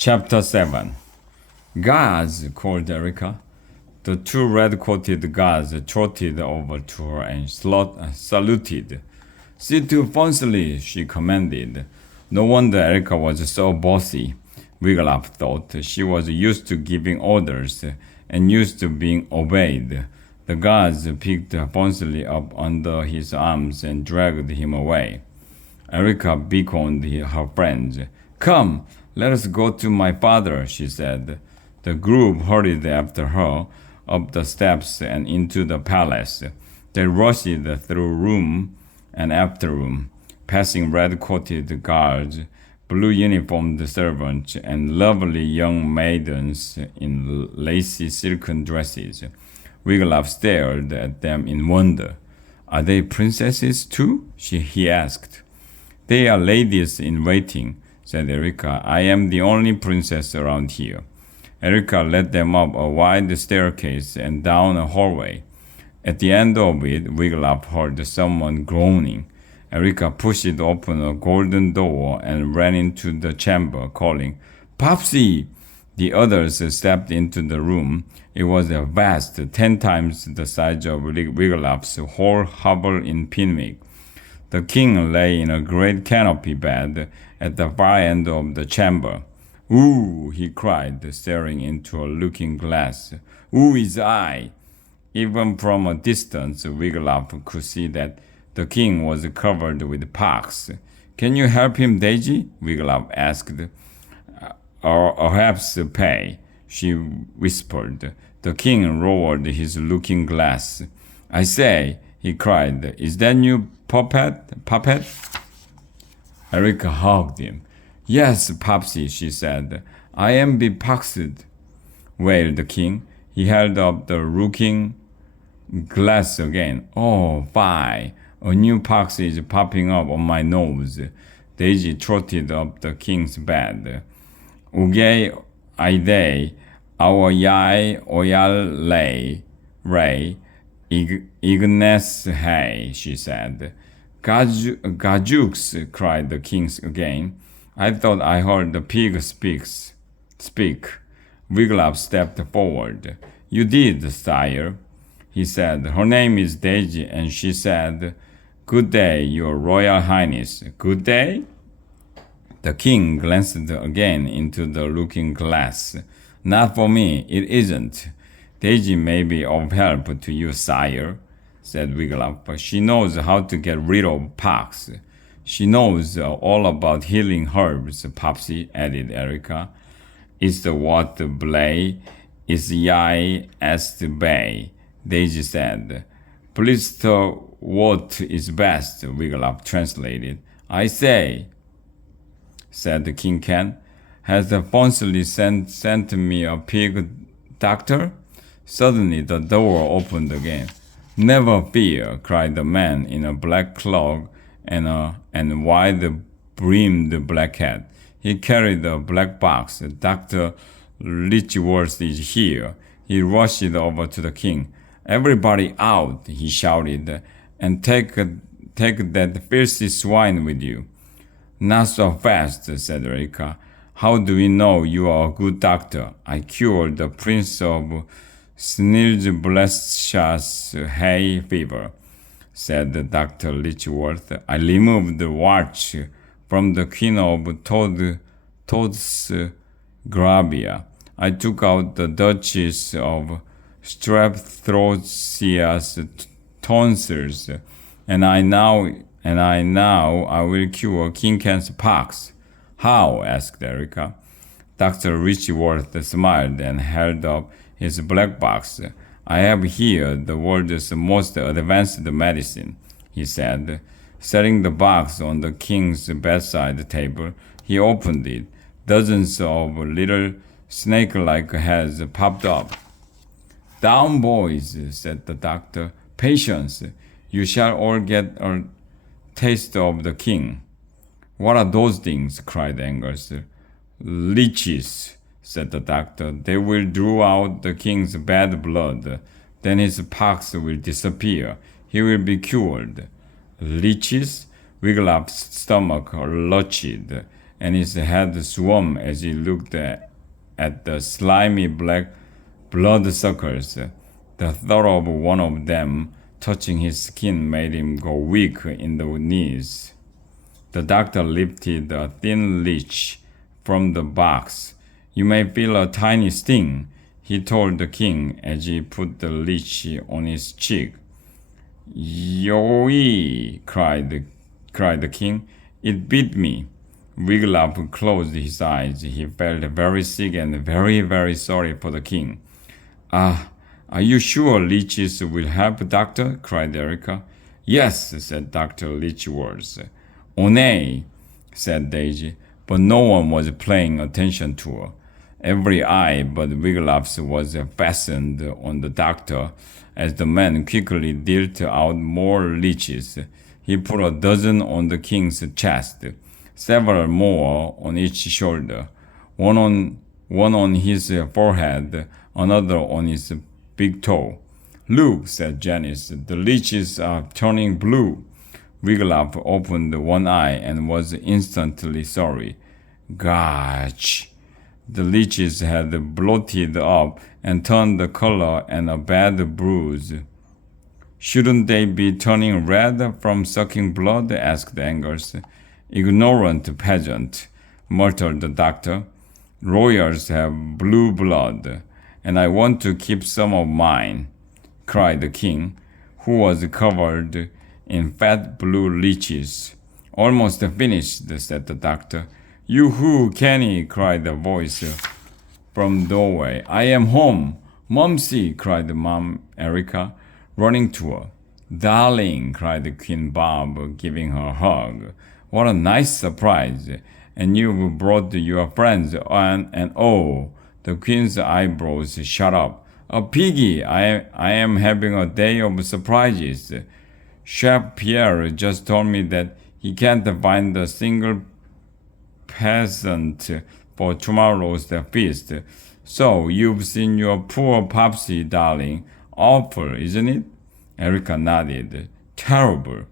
Chapter 7. Guards, called Erica. The two red-coated guards trotted over to her and saluted. "Sit to Fonsley," she commanded. No wonder Erica was so bossy, Wiglaf thought. She was used to giving orders and used to being obeyed. The guards picked Fonsley up under his arms and dragged him away. Erica beckoned her friends. "Come, let us go to my father," she said. The group hurried after her, up the steps and into the palace. They rushed through room and after room, passing red-coated guards, blue-uniformed servants, and lovely young maidens in lacy silken dresses. Wiglaf stared at them in wonder. "Are they princesses too?" he asked. "They are ladies in waiting," said Erica. "I am the only princess around here." Erica led them up a wide staircase and down a hallway. At the end of it, Wiglaf heard someone groaning. Erica pushed open a golden door and ran into the chamber, calling, "Popsy!" The others stepped into the room. It was a vast, 10 times the size of Wiglaf's whole hovel in Pinwick. The king lay in a great canopy bed at the far end of the chamber. "Ooh!" he cried, staring into a looking-glass. "Who is I?" Even from a distance, Wiglaf could see that the king was covered with pox. "Can you help him, Daisy?" Wiglaf asked. Or perhaps pay," she whispered. The king lowered his looking-glass. "I say," he cried, "is that you, Puppet?" Erica hugged him. "Yes, Popsy," she said. "I am bepoxed," wailed the king. He held up the looking glass again. "Oh, fie! A new pox is popping up on my nose." Daisy trotted up the king's bed. "Uge aide, our yai oyal lay, ray, ignes hay," she said. "Gajooks," cried the king again. "I thought I heard the pig speak." Wiglaf stepped forward. "You did, sire," he said. "Her name is Daisy, and she said, 'Good day, your royal highness.'" "Good day?" The king glanced again into the looking-glass. "Not for me, it isn't. Daisy may be of help to you, sire," said Wiglaf, "but she knows how to get rid of pox." "She knows all about healing herbs," Popsy added Erica. "It's the what blay, it's yai est bay," Daisy said. "Please what is best," Wiglaf translated. "I say," said the King Can, "has the Fonsley sent me a pig doctor?" Suddenly the door opened again. "Never fear," cried the man in a black cloak and wide-brimmed black hat. He carried a black box. "Dr. Litchworth is here." He rushed over to the king. "Everybody out," he shouted, "and take that filthy swine with you." "Not so fast," said Erica. "How do we know you are a good doctor?" "I cured the Prince of Snilgeblesha's hay fever," said Dr. Litchworth. "I removed the watch from the Queen of Toad's Grabia. I took out the Duchess of Strepthrosia's tonsils, and I will cure King Can's pox." "How?" asked Erica. Dr. Richworth smiled and held up his black box. "I have here the world's most advanced medicine," he said. Setting the box on the king's bedside table, he opened it. Dozens of little snake-like heads popped up. "Down, boys," said the doctor. "Patience. You shall all get a taste of the king." "What are those things?" cried Angus. "Leeches," said the doctor. "They will draw out the king's bad blood. Then his pox will disappear. He will be cured." "Leeches?" Wiglaf's stomach lurched. and his head swam as he looked at the slimy black bloodsuckers. The thought of one of them touching his skin made him go weak in the knees. The doctor lifted a thin leech from the box. "You may feel a tiny sting," he told the king as he put the leech on his cheek. "Yoey!" cried the king. "It bit me." Wiglaf closed his eyes. He felt very sick and very, very sorry for the king. Are you sure leeches will help, doctor?" cried Erica. "Yes," said Dr. Leechworth. "Oh, nay," said Daisy, but no one was paying attention to her. Every eye but Wiglaf's was fastened on the doctor as the man quickly dealt out more leeches. He put a dozen on the king's chest, several more on each shoulder, one on his forehead, another on his big toe. "Look," said Janice, "the leeches are turning blue." Wiglaf opened one eye and was instantly sorry. Gosh! The leeches had bloated up and turned the color and a bad bruise. "Shouldn't they be turning red from sucking blood?" asked Angus. "Ignorant peasant," muttered the doctor. "Royals have blue blood, and I want to keep some of mine," cried the king, who was covered in fat blue leeches. "Almost finished," said the doctor. "Yoo-hoo, Kenny!" cried a voice from the doorway. "I am home!" "Mumsy!" cried Mom Erica, running to her. "Darling!" cried Queen Bob, giving her a hug. "What a nice surprise! And you've brought your friends, and oh!" The queen's eyebrows shot up. "A piggy! I am having a day of surprises. Chef Pierre just told me that he can't find a single peasant for tomorrow's feast. So you've seen your poor Popsy, darling. Awful, isn't it?" Erica nodded. "Terrible."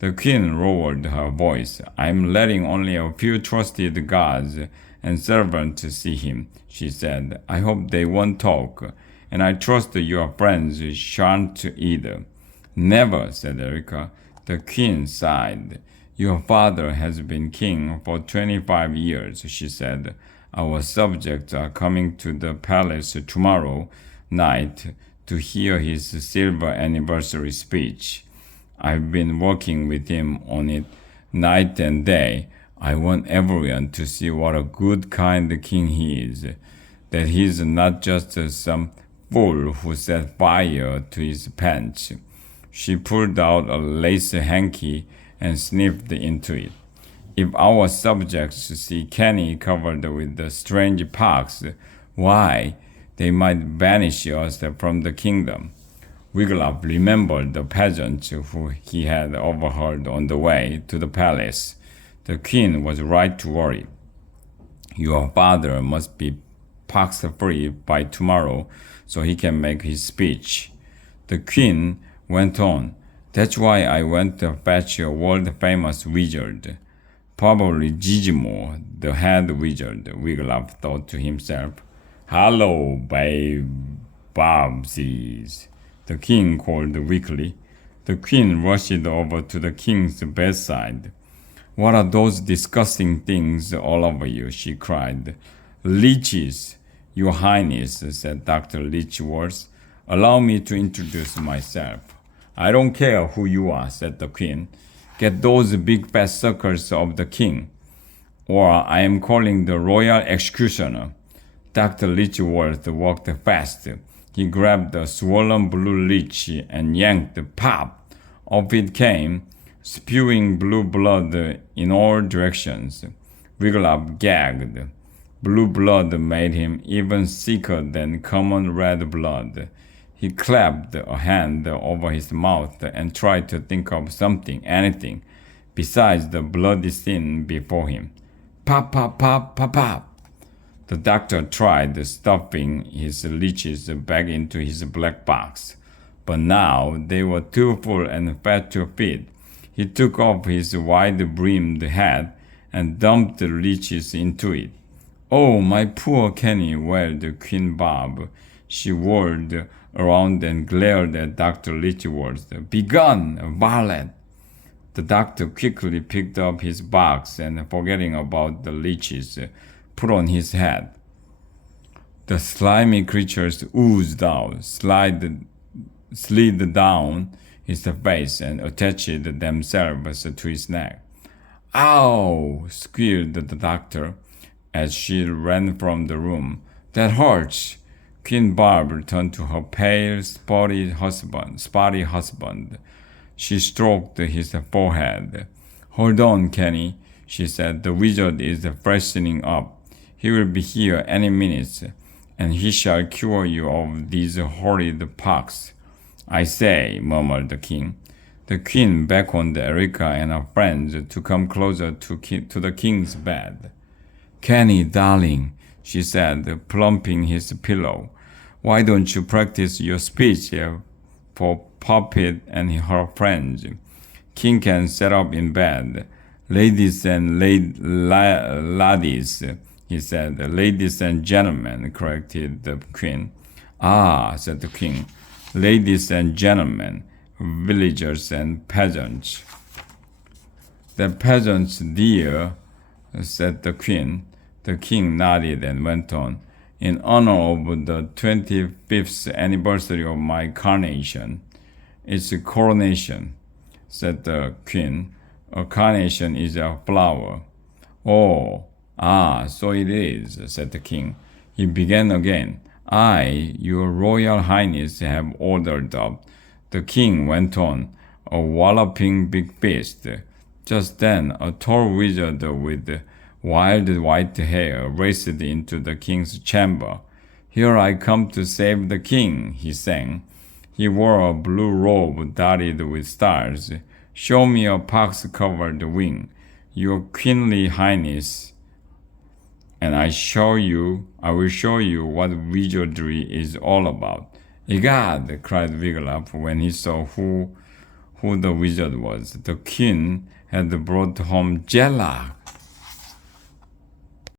The queen lowered her voice. "I'm letting only a few trusted guards and servants see him," she said. "I hope they won't talk, and I trust your friends shan't either." "Never," said Erica. The queen sighed. "Your father has been king for 25 years, she said. "Our subjects are coming to the palace tomorrow night to hear his silver anniversary speech. I've been working with him on it night and day. I want everyone to see what a good, kind king he is, that he's not just some fool who set fire to his pants." She pulled out a lace hanky and sniffed into it. "If our subjects see Kenny covered with the strange pox, why, they might banish us from the kingdom." Wiglaf remembered the peasants who he had overheard on the way to the palace. The queen was right to worry. "Your father must be pox-free by tomorrow so he can make his speech." The queen went on. "That's why I went to fetch a world-famous wizard. Probably Gizmo, the head wizard," Wiglaf thought to himself. "Hello, Babsies," the king called weakly. The queen rushed over to the king's bedside. "What are those disgusting things all over you?" she cried. "Leeches, Your Highness," said Dr. Leechworth. "Allow me to introduce myself." "I don't care who you are," said the queen. "Get those big fat suckers of the king, or I am calling the royal executioner." Dr. Leechworth walked fast. He grabbed the swollen blue leech and yanked. Pop! Off it came, spewing blue blood in all directions. Wiglaf gagged. Blue blood made him even sicker than common red blood. He clapped a hand over his mouth and tried to think of something, anything, besides the bloody scene before him. Pop, pop, pop, pop, pop. The doctor tried stuffing his leeches back into his black box, but now they were too full and fat to fit. He took off his wide-brimmed hat and dumped the leeches into it. "Oh, my poor Kenny," wailed Queen Bob. She whirled around and glared at Dr. Litchworth. "Begone, varlet!" The doctor quickly picked up his box and, forgetting about the leeches, put on his hat. The slimy creatures oozed out, slid down his face, and attached themselves to his neck. "Ow!" squealed the doctor as she ran from the room. "That hurts!" Queen Barb turned to her pale, spotty husband. She stroked his forehead. "Hold on, Kenny," she said. "The wizard is freshening up. He will be here any minute, and he shall cure you of these horrid pox." "I say," murmured the king. The queen beckoned Erica and her friends to come closer to the king's bed. "Kenny, darling," she said, plumping his pillow, "why don't you practice your speech for Puppet and her friends? King can sit up in bed." "Ladies and laddies," he said. "Ladies and gentlemen," corrected the queen. "Ah," said the king. "Ladies and gentlemen, villagers and peasants." "The peasants, dear," said the queen. The king nodded and went on. "In honor of the 25th anniversary of my coronation." "It's a coronation," said the queen. "A carnation is a flower." "Oh, so it is," said the king. He began again. "I, your royal highness, have ordered up," the king went on, "a walloping big feast." Just then a tall wizard with wild white hair raced into the king's chamber. "Here I come to save the king," he sang. He wore a blue robe dotted with stars. "Show me a pox-covered wing, your queenly highness, and I will show you what wizardry is all about." "Egad!" cried Wiglaf when he saw who the wizard was. The queen had brought home Jellag.